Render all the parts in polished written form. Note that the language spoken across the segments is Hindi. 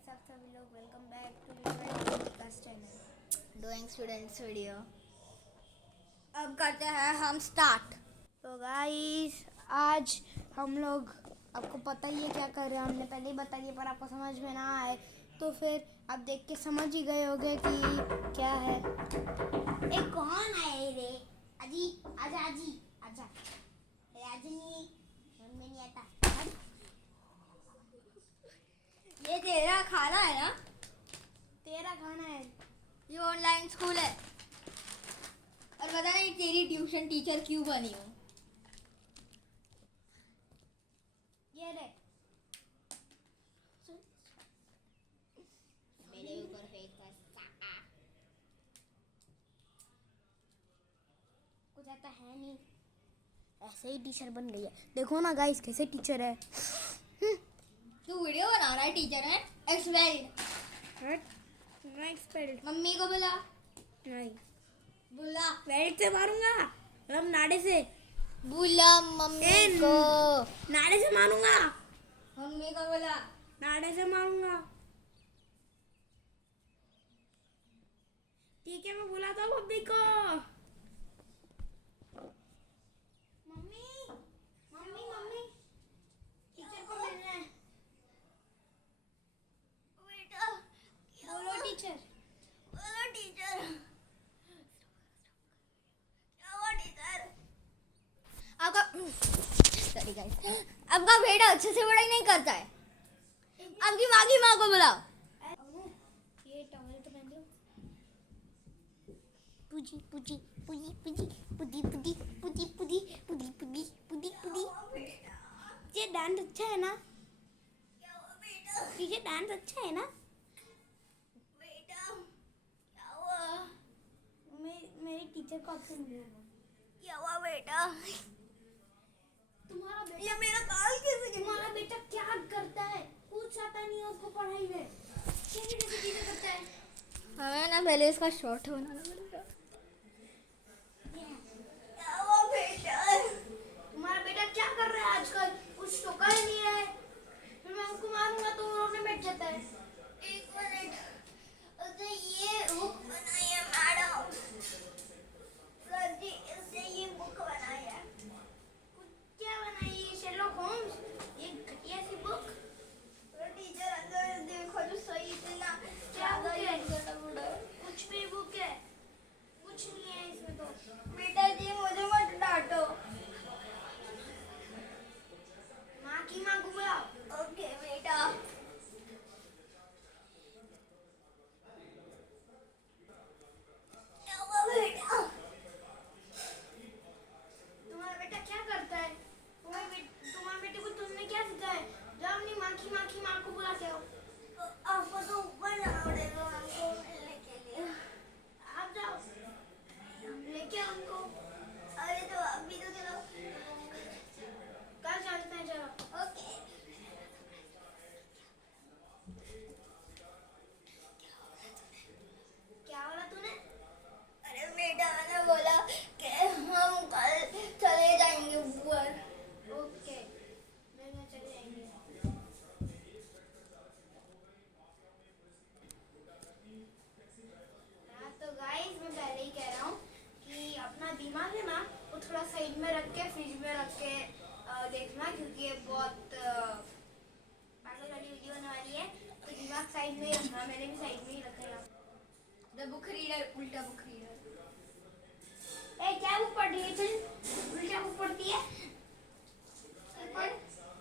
कैसे आप सभी लोग welcome back to your podcast channel doing students video. अब करते हैं हम स्टार्ट। तो गाइस आज हम लोग आपको पता ही है क्या कर रहे हैं। हमने पहले ही बता दिया पर आपको समझ में ना आए तो फिर आप देख के समझ ही गए होंगे कि क्या है। एक कौन आए रे? अजी आजा, अजी आजा। राजनी मम्मी नहीं आता। ये तेरा खाना है ना? तेरा खाना है। ये ऑनलाइन स्कूल है और पता नहीं तेरी ट्यूशन टीचर क्यों बनी हूँ। ये रे मेरे ऊपर फेंकता है। कुछ आता है नहीं, ऐसे ही टीचर बन गई है। देखो ना गाइस कैसे टीचर है। तू वीडियो बना रहा है टीचर है? एक्सपेल्ड। एक्सपेल्ड मम्मी को बुला। नहीं, बुला। बेल्ट से मारूंगा मतलब नाड़े से। बुला मम्मी को। नाड़े से मारूंगा। मम्मी को बुला। नाड़े से मारूंगा। ठीक है मैं बुलाता हूँ मम्मी को। मम्मी मम्मी मम्मी टीचर को मिलना है। बेटा बोलो टीचर। बोलो टीचर। क्या हुआ टीचर? आपका सॉरी गाइस, आपका बेटा अच्छे से पढ़ाई नहीं करता है। आपकी माँ की माँ को बुलाओ। ये टॉवल तो पहन लो। पुजी पुजी पुजी पुजी पुजी पुजी पुजी पुजी पुजी पुजी पुजी पुजी। ये डांस अच्छा है ना? क्या हुआ बेटा? ये डांस अच्छा है ना? बेटा क्या हुआ? मेरे टीचर को आपसे मिलूंगा। क्या हुआ बेटा? तुम्हारा बेटा, ये मेरा बाल कैसे गिर तुम्हारा बेटा क्या करता है? कुछ आता नहीं है उसको पढ़ाई में। कैसे कैसे चीजें करता है? हमें ना पहले इसका शॉर्ट बनाना पड़ेगा। क्या हुआ बेटा? तुम्हारा बेटा क्या कर रहा है आजकल? कुछ तो कर नहीं रहा है। फिर मैं उसको मारूंगा तो वो रोने बैठ जाता है। एक मिनट। उसे ये बुक बनाई है मैडम। सर जी इसने ये बुक बनाई है। क्या बनाई है शेरलॉक होम्स? ये घटिया सी बुक। टीचर अंदर देखो जो सही से ना क्या बुक है? करना पड़ा है। कुछ भी बुक है, कुछ नहीं है इसमें तो। बेटा जी मुझे मत डांटो। माँ की माँ को बुलाओ। ओके बेटा। क्या हुआ बेटा? तुम्हारा बेटा क्या करता है? तुम्हारे बेटे को तुमने क्या सिखाया? जाओ अपनी माँ की माँ को बुला के आओ। आपको तो ऊपर जाना पड़ेगा हमको मिलने के लिए। आप जाओ लेके आओ उनको। अरे तो अभी तो चलो। कल चलते हैं चलो। ओके। क्या बोला तूने? अरे बेटा मैंने बोला कि हम कल चले जाएंगे ऊपर। ओके मैं चले जाएंगे। हाँ तो गाइस मैं पहले ही कह रहा हूँ कि अपना दिमाग है ना वो थोड़ा साइड में रख के फ्रिज में रख के देखना, क्योंकि ये बहुत पागल वाली वीडियो होने वाली है। तो दिमाग साइड में ही रखना। मैंने भी साइड में ही रखा है। द बुक रीडर, उल्टा बुक रीडर। ए क्या बुक पढ़ रही है? चल उल्टा बुक पढ़ती है।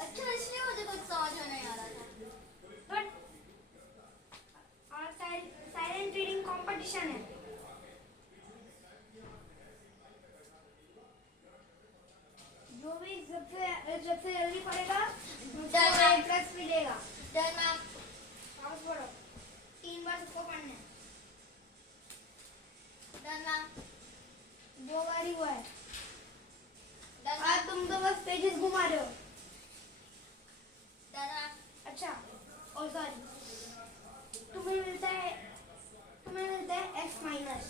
अच्छा इसलिए मुझे कुछ समझ में नहीं आ रहा था। बट और साइलेंट रीडिंग कंपटीशन है। जो भी सबसे जल्दी पढ़ेगा उसको इंटरेस्ट मिलेगा। Done ma'am. वापस पढ़ो, 3 बार सबको पढ़ना है। Done ma'am. 2 बार ही हुआ है। डन आज तुम तो बस पेजेस घुमा रहे हो। Done ma'am. अच्छा और सॉरी, तुम्हें मिलता है x माइनस।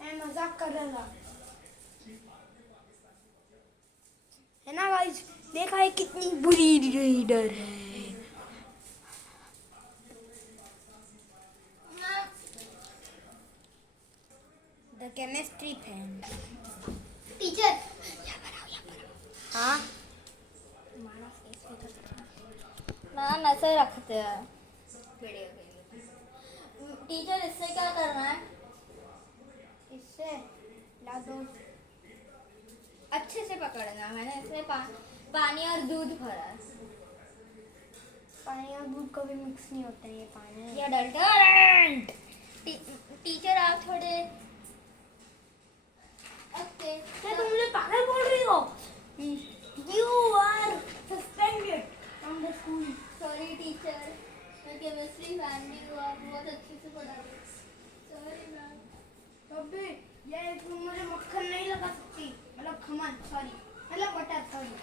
मैं मजाक कर रहा था, है ना गाइस? देखा है कितनी बुरी रीडर है। Chemistry fan. टीचर यहाँ पर आओ। हाँ मैम ऐसे रखते हैं वीडियो के लिए। टीचर इससे क्या करना है? इससे ला दो। अच्छे से पकड़ना है। मैंने इसमें पानी और दूध भरा है। पानी और दूध कभी मिक्स नहीं होता है, ये पानी ये डिटर्जेंट। टीचर आप थोड़े ओके। क्या तुम मुझे पागल बोल रही हो? You are suspended from the school. Sorry teacher, मैं केमिस्ट्री फैन भी हूँ, आप बहुत अच्छे से पढ़ाते। Sorry ma'am. अबे ये तुम मुझे मक्खन नहीं लगा सकती, मतलब खमन, सॉरी, मतलब बटर, सॉरी,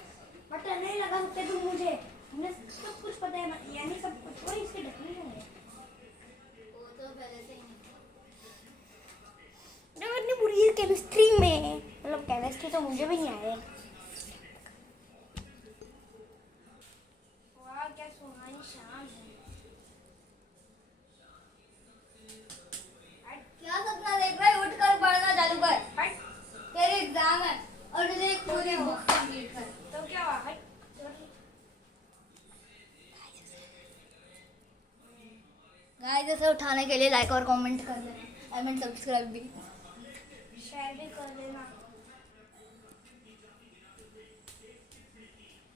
बटर नहीं लगा सकते तुम मुझे। तुम्हें सब कुछ पता है, यानी सब कुछ। वही इसकी डेफिनेशन है। वो तो पहले से ही जब इतनी बुरी है केमिस्ट्री में, मतलब केमिस्ट्री तो मुझे भी नहीं आए। वाह क्या सुहानी शाम है। क्या सपना देख रहा है? उठ कर पढ़ना चालू कर। हट। तेरे एग्जाम है और तुझे एक पूरी बुक कंप्लीट कर। तो क्या हुआ? हट। गाइस इसे उठाने के लिए लाइक और कमेंट कर देना, आई मीन सब्सक्राइब भी। शेयर भी कर देना।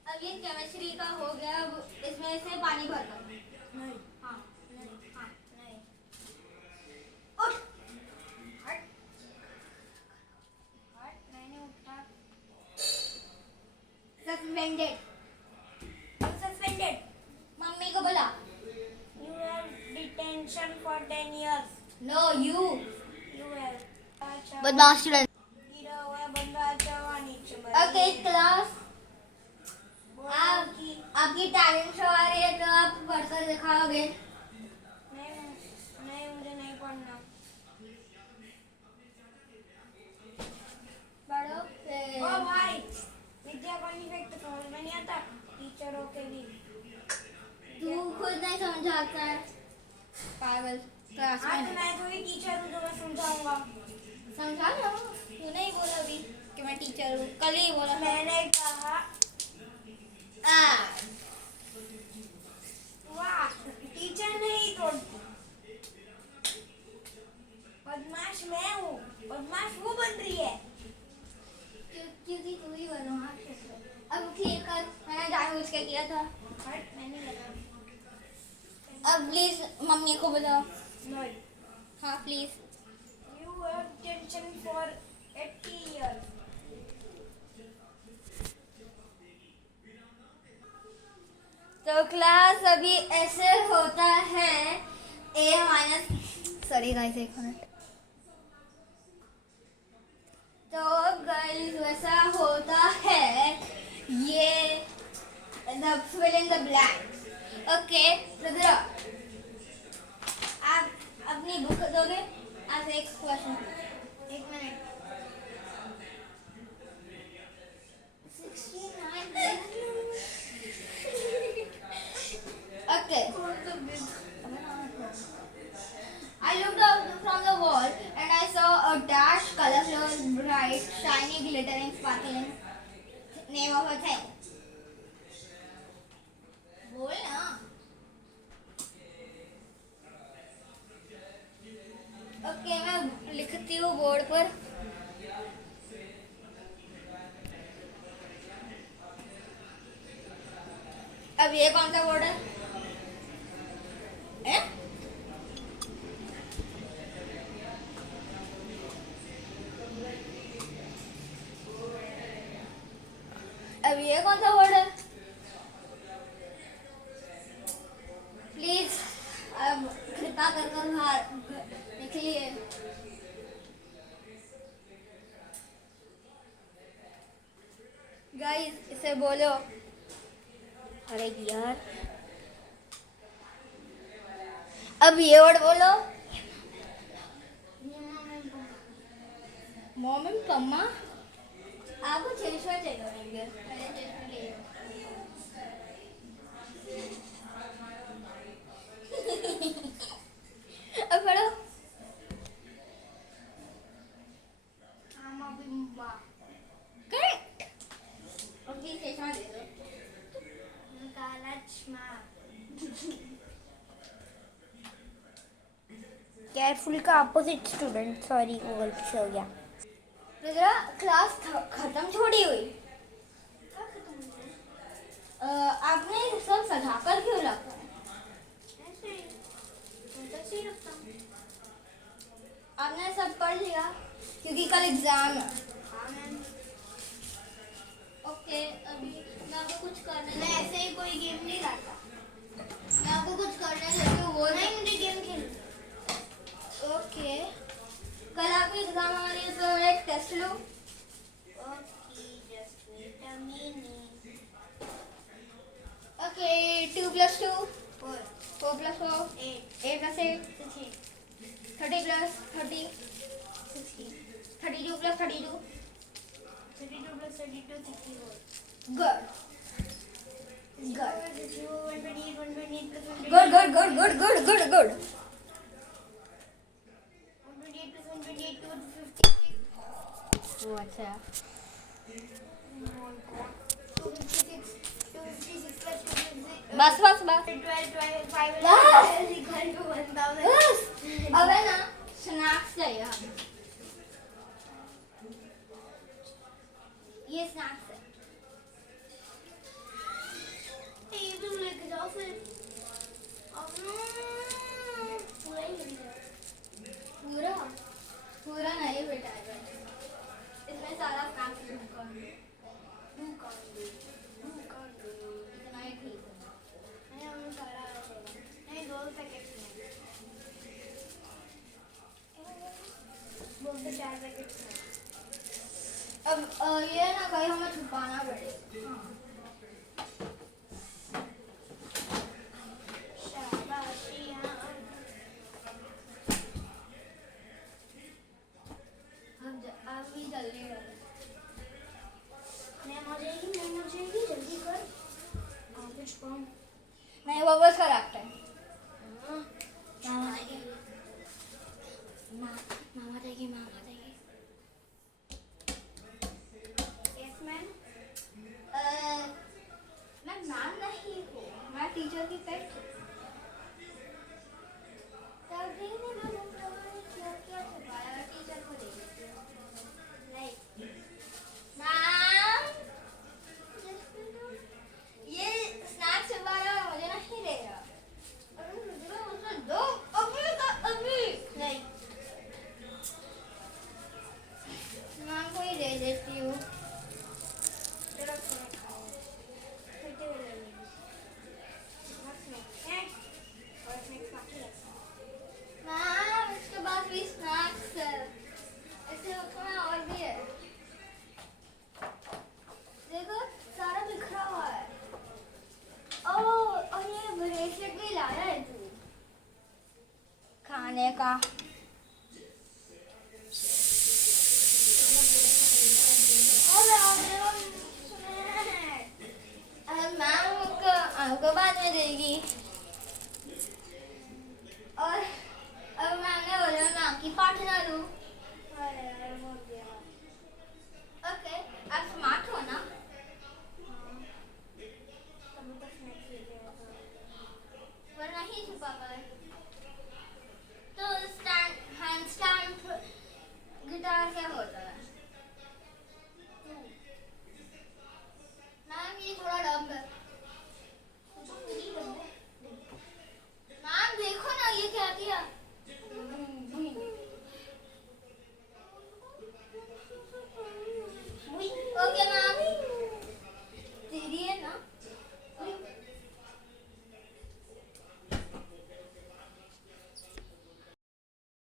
अब ये केमिस्ट्री का हो गया, अब इसमें से पानी भर दो। नहीं, हाँ नहीं, हाँ। नहीं। उठ। हट। हट, मैंने उठा। सस्पेंडेड। Suspended. मम्मी को बोला। You have detention for 10 years. No you You have. अच्छा। बदमाश स्टूडेंट। गिरा हुआ बंदा अच्छा हुआ नीचे मर ओके गया। क्लास, बोलो कि आपकी टैलेंट शो आ रही है तो आप पढ़कर दिखाओगे। नहीं, नहीं, मुझे नहीं पढ़ना। पढ़ो ओ भाई, विद्या को इफेक्ट समझ में नहीं आता टीचरों के भी। तू खुद नहीं समझाता है पागल। क्लास हाँ तो में मैं थोड़ी टीचर हूँ जो मैं समझाऊंगा। समझा ना, तूने ही बोला अभी कि मैं टीचर हूँ, कल ही बोला। मैंने कहा वाह टीचर नहीं तोड़ती। बदमाश मैं हूँ, बदमाश वो बन रही है। क्योंकि तू ही बदमाश है। अब ठीक कर, मैंने जानबूझ के किया था। हट, मैंने लगा। अब प्लीज मम्मी को बुलाओ। नहीं। हाँ please. You have detention for 80 years. तो क्लास अभी ऐसे होता है ए माइनस, सॉरी गाइस एक मिनट। तो गाइस वैसा होता है ये the fill in the blanks. Okay Rudra, आप अपनी बुक दोगे? आज एक क्वेश्चन। एक minute. 69 Okay. I looked out from the wall and I saw a dash, colorful, bright, shiny, glittering, sparkling name of a thing. बोल ना। ओके मैं लिखती हूँ बोर्ड पर। अब ये कौन सा बोर्ड है? अब ये कौन सा वर्ड है? प्लीज अब कृपा कर बाहर निकलिए। गाइस इसे बोलो। अरे यार अब ये वर्ड बोलो। Mom and Pamma. आपको चेष्टा चाहिए। अब पढ़ो। केयरफुल का अपोजिट स्टूडेंट, सॉरी वो गलती से हो गया। रुद्रा क्लास खत्म थोड़ी हुई। आपने सब सजा कर क्यों रखा है? आपने सब पढ़ लिया क्योंकि कल एग्जाम है। ओके, अभी मैं आपको कुछ करने मैं ऐसे ही कोई गेम नहीं लाता। मैं आपको कुछ करने देती हूँ, वो नहीं, मुझे गेम खेल। ओके, कल आपकी एग्जाम हमारी है तो मैं एक टेस्ट लो। Okay, 2 + 2 4 + 4 8 + 8 30 + 30 32 + 32 good good. वो अच्छा बस बस बस अबे ना स्नैक्स चाहिए हमें। ये स्नैक्स है। पूरा पूरा नहीं बेटा, इसमें सारा स्नैक्स इतना ही ठीक है। अब ये ना कहीं हमें छुपाना पड़ेगा। अब भी जल्दी करो। जल्दी कर। नहीं वो बस का रखता है। मामा देगी। Yes, ma'am. मैं मैम नहीं हूँ, मैं टीचर की पेट हूँ। तभी ने मैंने तुम्हारे क्या छुपाया टीचर को दे नहीं। मैम ये स्नैक्स छुपाया मुझे नहीं दे रहा। अरे मुझे उसे दो अभी नहीं, मैम को ही दे देती हूँ। मैम इसके बाद भी स्नैक्स है, ऐसे उसमें और भी है। देखो सारा बिखरा हुआ है। और ये ब्रेसलेट भी लाया है तू खाने का। मैम आपको बाद में देगी। और अब मैंने बोला मैं आपकी पार्टनर हूँ।